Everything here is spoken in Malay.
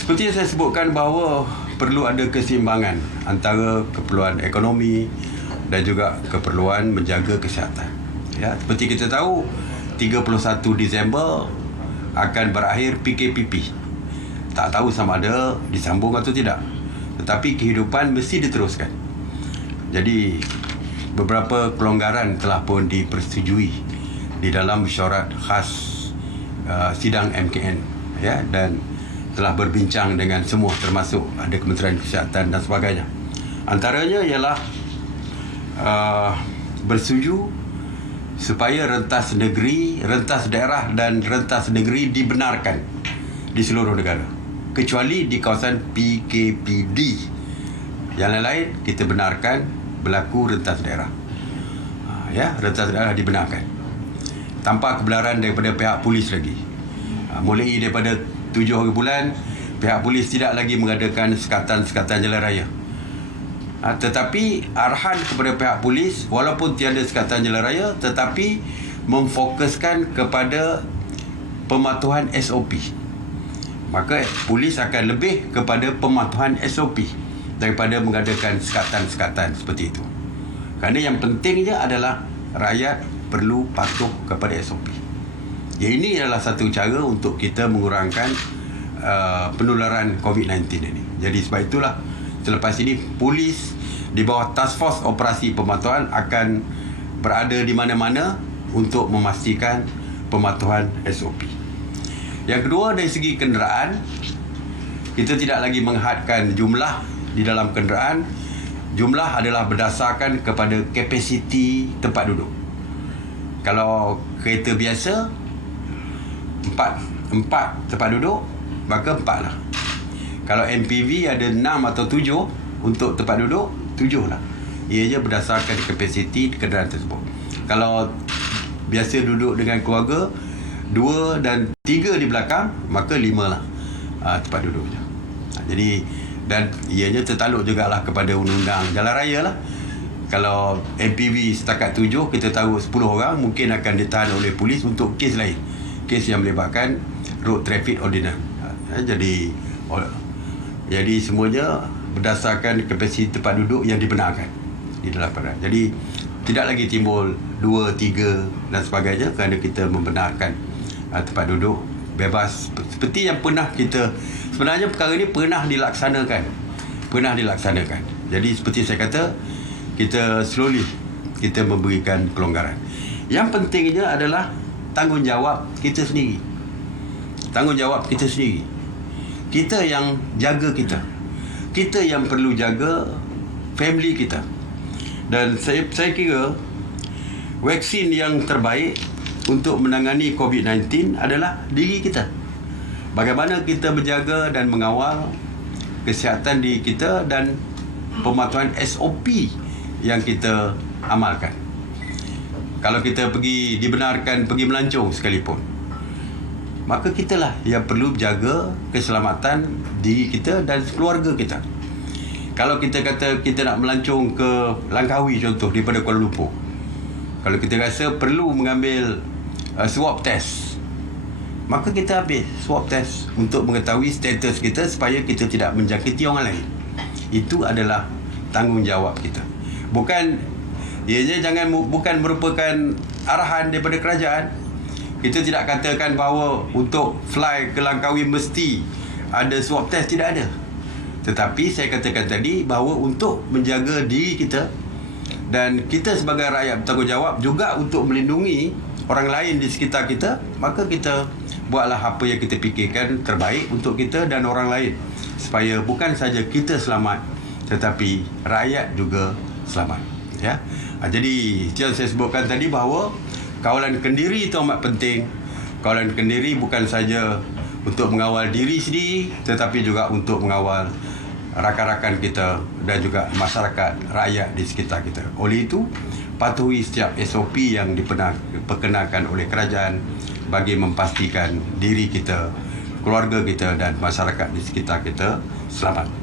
Seperti yang saya sebutkan bahawa perlu ada keseimbangan antara keperluan ekonomi dan juga keperluan menjaga kesihatan. Ya, seperti kita tahu 31 Disember akan berakhir PKPP. Tak tahu sama ada disambung atau tidak. Tetapi kehidupan mesti diteruskan. Jadi beberapa kelonggaran telah pun dipersetujui di dalam mesyuarat khas sidang MKN, ya, dan telah berbincang dengan semua, termasuk ada Kementerian Kesihatan dan sebagainya. Antaranya ialah bersetuju supaya rentas negeri, rentas daerah dan rentas negeri dibenarkan di seluruh negara, kecuali di kawasan PKPD. Yang lain-lain kita benarkan berlaku rentas daerah. Ya, rentas daerah dibenarkan tanpa kebenaran daripada pihak polis lagi. Mulai daripada 7 hari bulan, pihak polis tidak lagi mengadakan sekatan-sekatan jalan raya. Tetapi arahan kepada pihak polis, walaupun tiada sekatan jalan raya, tetapi memfokuskan kepada pematuhan SOP. Maka polis akan lebih kepada pematuhan SOP daripada mengadakan sekatan-sekatan seperti itu. Kerana yang pentingnya adalah rakyat perlu patuh kepada SOP. Ya, ini adalah satu cara untuk kita mengurangkan penularan COVID-19 ini. Jadi sebab itulah selepas ini polis di bawah Task Force Operasi Pematuhan akan berada di mana-mana untuk memastikan pematuhan SOP. Yang kedua, dari segi kenderaan, kita tidak lagi menghadkan jumlah di dalam kenderaan. Jumlah adalah berdasarkan kepada kapasiti tempat duduk. Kalau kereta biasa 4 tempat duduk, maka 4 lah. Kalau MPV ada 6 atau 7 untuk tempat duduk, 7 lah. Ianya berdasarkan kapasiti kenderaan tersebut. Kalau biasa duduk dengan keluarga 2 dan 3 di belakang, maka 5 lah tempat duduknya. Jadi, dan ianya tertakluk jugalah kepada undang-undang jalan raya lah. Kalau MPV setakat 7, kita tahu 10 orang mungkin akan ditahan oleh polis untuk kes lain, kes yang melibatkan road traffic ordinance. Jadi semuanya berdasarkan kapasiti tempat duduk yang dibenarkan di dalam peraturan. Jadi tidak lagi timbul 2, 3 dan sebagainya, kerana kita membenarkan tempat duduk bebas seperti yang pernah kita, sebenarnya perkara ini pernah dilaksanakan. Jadi seperti saya kata, kita slowly kita memberikan kelonggaran. Yang pentingnya adalah tanggungjawab kita sendiri. Kita yang jaga kita. Kita yang perlu jaga family kita. Dan saya kira vaksin yang terbaik untuk menangani COVID-19 adalah diri kita. Bagaimana kita menjaga dan mengawal kesihatan diri kita dan pematuhan SOP yang kita amalkan. Kalau kita dibenarkan pergi melancong sekalipun, maka kitalah yang perlu jaga keselamatan diri kita dan keluarga kita. Kalau kita kata kita nak melancong ke Langkawi contoh daripada Kuala Lumpur, kalau kita rasa perlu mengambil swab test, maka kita ambil swab test untuk mengetahui status kita supaya kita tidak menjangkiti orang lain. Itu adalah tanggungjawab kita. Bukan merupakan arahan daripada kerajaan. Kita tidak katakan bahawa untuk fly ke Langkawi mesti ada swab test, tidak ada. Tetapi saya katakan tadi bahawa untuk menjaga diri kita dan kita sebagai rakyat bertanggungjawab juga untuk melindungi orang lain di sekitar kita, maka kita buatlah apa yang kita fikirkan terbaik untuk kita dan orang lain, supaya bukan saja kita selamat tetapi rakyat juga selamat, ya. Jadi yang saya sebutkan tadi bahawa kawalan kendiri itu amat penting. Kawalan kendiri bukan saja untuk mengawal diri sendiri, tetapi juga untuk mengawal rakan-rakan kita dan juga masyarakat rakyat di sekitar kita. Oleh itu, patuhi setiap SOP yang diperkenalkan oleh kerajaan bagi memastikan diri kita, keluarga kita dan masyarakat di sekitar kita selamat.